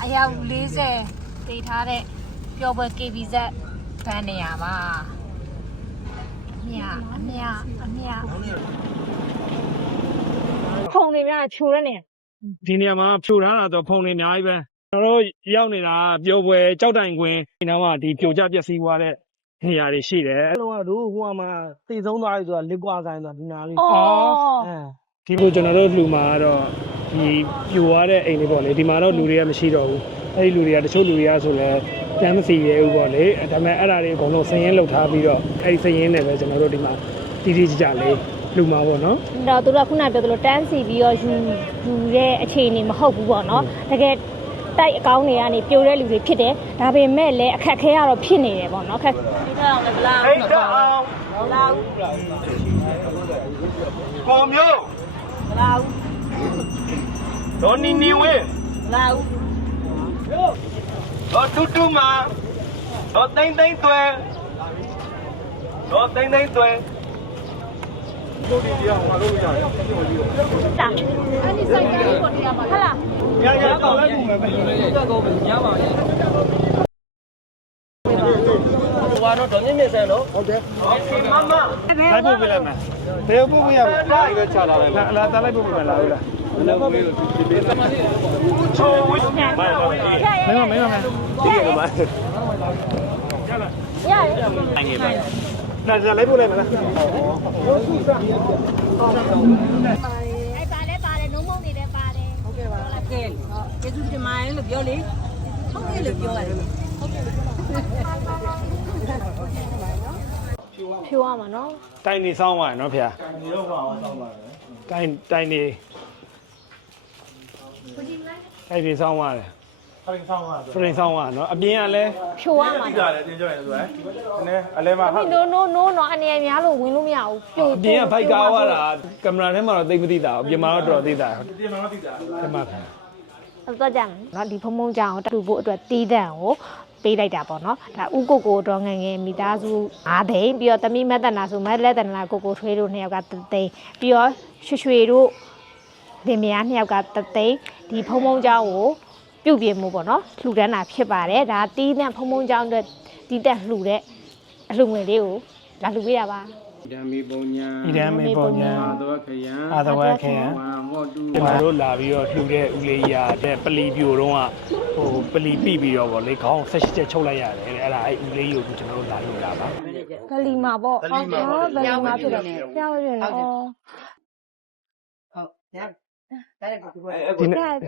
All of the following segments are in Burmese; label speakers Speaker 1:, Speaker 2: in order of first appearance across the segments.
Speaker 1: ရောက်40တည်ထားတဲ့ပျော်ပွဲ KBZ ဘန်းနေရပါအမြဖုန်တွေများချိုးရနေ
Speaker 2: ဒီနေရာမှာဖြိုထားတာတော့ဖုန်တွေအများကြီးပဲကျွန်တော်တို့ရောက်နေတာပျော်ပွဲကြောက်တိုင်ကွင်းဒီနောက်မှာဒီပြိုကျပျက်စီးသွားတဲ့နေရာတွေရှိတယ်
Speaker 3: အဲ့လိုကတို့ဟိုမှာတည်ဆုံးသွားပြီဆိုတာလက်ကွာဆိုင်ဆိုတာဒီနာလေး
Speaker 2: ဒီလိုကျွန်တော်တို့လူမှာကတော့ဒီပြိုသွားတဲ့အိမ်လေးပေါ့လေဒီမှာတော့လူတွေကမရှိတော့ဘူးအဲ့ဒီလူတွေကတချို့လူတွေကဆိုလဲတမ်းမစီရဲဘူးပေါ့လေဒါပေမဲ့အဲ့ဒါတွေအကုန်လုံးစည်ရင်းလောက်ထားပြီးတော့အဲ့ဒီစည်ရင်းနဲ့ပဲကျွန်တော်တို့ဒီမှာတီးတီးကြလေးလူမှာပေါ့နော်
Speaker 1: တော့သူတို့ကခုနပြောသလိုတန်းစီပြီးတော့ယူတဲ့အခြေအနေမဟုတ်ဘူးပေါ့နော်တကယ်တိုက်အကောင်းတွေကနေပြိုတဲ့လူတွေဖြစ်တယ်ဒါပေမဲ့လည်းအခက်ခဲရတော့ဖြစ်နေတယ်ပေါ့နော်ခက်ပြီးတော့လည်းဘလား
Speaker 2: ဟိတ်တော့ဘလားကောမျိုး
Speaker 1: ဘလား
Speaker 2: ဒေါ်နီနီဝင်း
Speaker 1: ဘလား
Speaker 2: ဒေါ်တူတူမာဒေါ်သိန်းသိန်းသွဲဒေါ်သိန်းသိန်းသွဲတို့ဒီတရားဟောလို့ရတယ်
Speaker 1: တာအဲ့ဒီစိုက်ကြည့်ပေါ်တရားပါဟုတ်လား
Speaker 2: ရတော့လိုက်ပုံပဲတက်တော့ညပါလေဟိုကတော့ဒေါ်မြင့်မြင့်ဆန်နော်ဟုတ်တယ်မမလိုက်ပို့ပြလိုက်မယ်ဘယ်ပို့ပြရမလဲဒါပဲချလာလိုက်လားလာတာလိုက်ပို့ပြမယ်လားဟုတ်လားလည်းပို့ပြီးတော့ဒီပေးသမားလေးချိုးဝင်းမင်းမကြည့်ရပါ
Speaker 1: ရ
Speaker 2: ငယ်ပါနားလိုက်ပို့လိုက်မလားဟုတ်စုစား
Speaker 1: အဲ့ပါတယ်နှုံးမုံနေတယ်ပါတယ်ဟုတ်ကဲ့ပါကဲကျေးဇူးတင်ပါတယ်လို့ပြောလေဟုတ်ကဲ့လို့ပြောရတယ်ဟုတ်ကဲ့ဖြိုးရမှာနော်
Speaker 2: တိုင်နေဆောင်းပါနော်ဖေတိုင်နေတော့ပါဆောင်းပါတိုင်နေတိုင်နေဆောင်းပါတယ်ဖရင်ဆောင်းပါနော်အပြင်ကလည်း
Speaker 1: ဖြိုးရမှာ
Speaker 2: ကြတယ်တင်းကြတယ်ဆိုရင်နည်းအလဲမှာ
Speaker 1: ဟုတ်နိုးအနေများလို့ဝင်လို့မရဘူး
Speaker 2: ပြိုအပြင်ကဘိုက်ကားသွားတာကင်မရာထဲမှာတော့သိမသိတာအပြင်မှာတော့တော်တော်သိတာပြင်မှာတော့သိတာဒီမှာ
Speaker 1: တော့ကြမ်းနော်ဒီဖုံဖုံကြောင်တူဖို့အတွက်တီးတန့်ကိုပေးလိုက်တာပေါ့နော်ဒါဥကိုကိုတော့ငငယ်မိသားစု9သိန်းပြီးတော့တမိမတ်တနာဆိုမက်လက်တနာကိုထွေးတို့2ယောက်က3သိန်းပြီးတော့ရွှေတို့လင်မယား2ယောက်က3သိန်းဒီဖုံဖုံကြောင်ကိုပြုတ်ပြမှုပေါ့နော်လှူဒန်းတာဖြစ်ပါတယ်ဒါတီးတန့်ဖုံဖုံကြောင်အတွက်တီးတန့်လှူတဲ့အလှူငွေလေးကိုလာလှူပေးတာပါ
Speaker 2: ဣဒံမေပုံညာအာသဝခယံငေါတုကျွန်တော်တို့လာပြီးတော့လှူတဲ့ဦးလေးရာတဲ့ပလီပြိုတော့ဟိုပလီပြပြီးတော့ဗောလေခေါင်း18ချက်ချုပ်လိုက်ရတယ်အဲ့ဒါအဲ့ဦးလေးကိုကျွန်တော်တို့လာလို့ရပါ
Speaker 1: ဗလီမာပေါ့ဟုတ်တယ်ဗလီမာဖြစ်တယ်ပြောင်းရတယ်ဟုတ်ရဒါလည်းကိုပြောတယ်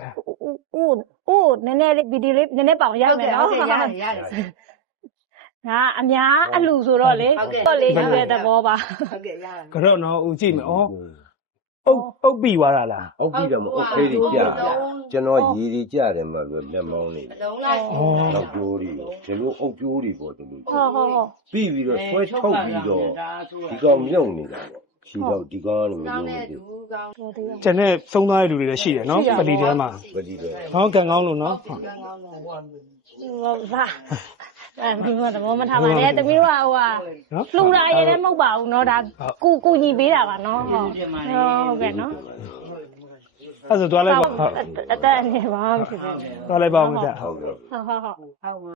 Speaker 1: နည်းနည်းလေးဗီဒီယိုလေးနည်းနည်းပေါင်ရမယ်နော်ရတယ်ဒါအများအလှဆိုတော့လေတော့လေယူတဲ့သဘောပါ
Speaker 3: ဟုတ်ကဲ့ရတယ်
Speaker 2: ကတော့တော့ဦးကြည့်မယ်ဩအုပ်ပြီးသွားတာလား
Speaker 4: အုပ်ပြီးတော့မအုပ်ကလေးတွေကြာကျွန်တော်ရေတွေကြာတယ်မှာလက်မောင်းနေတယ်နောက်ကျိုးတွေဒီလိုအုပ်ကျိုးတွေပေါ့ဒီလို
Speaker 1: ဟုတ်
Speaker 4: ပြီးတော့ဆွဲထုတ်ပြီးတော့ဒီကောင်မြုပ်နေတာပေါ့ခြေတော့ဒီကောင်ကမမြုပ်ဘူး
Speaker 2: ကျန်တဲ့သုံးသားတဲ့လူတွေလည်းရှိတယ်နော်ပလီထဲမှာ
Speaker 4: ပလီထဲ
Speaker 2: ဟောကန်ကောင်းလို့နော်
Speaker 1: ဟုတ်လားအဲ့ဒီမှာတော့မထားပါနဲ့တမီးတို့ကဟိုဟာလှူတာရည်လည်းမဟုတ်ပါဘူးเนาะဒါကိုညီပေးတာပါเนาะဟုတ်ကဲ့เนาะ
Speaker 2: အဲ့ဆိုသွားလိုက်ပါ
Speaker 1: အသက်အနေပါမရှိဘူး
Speaker 2: သွားလိုက်ပါဦးကြာ
Speaker 4: ဟုတ်ကဲ့
Speaker 1: ဟုတ်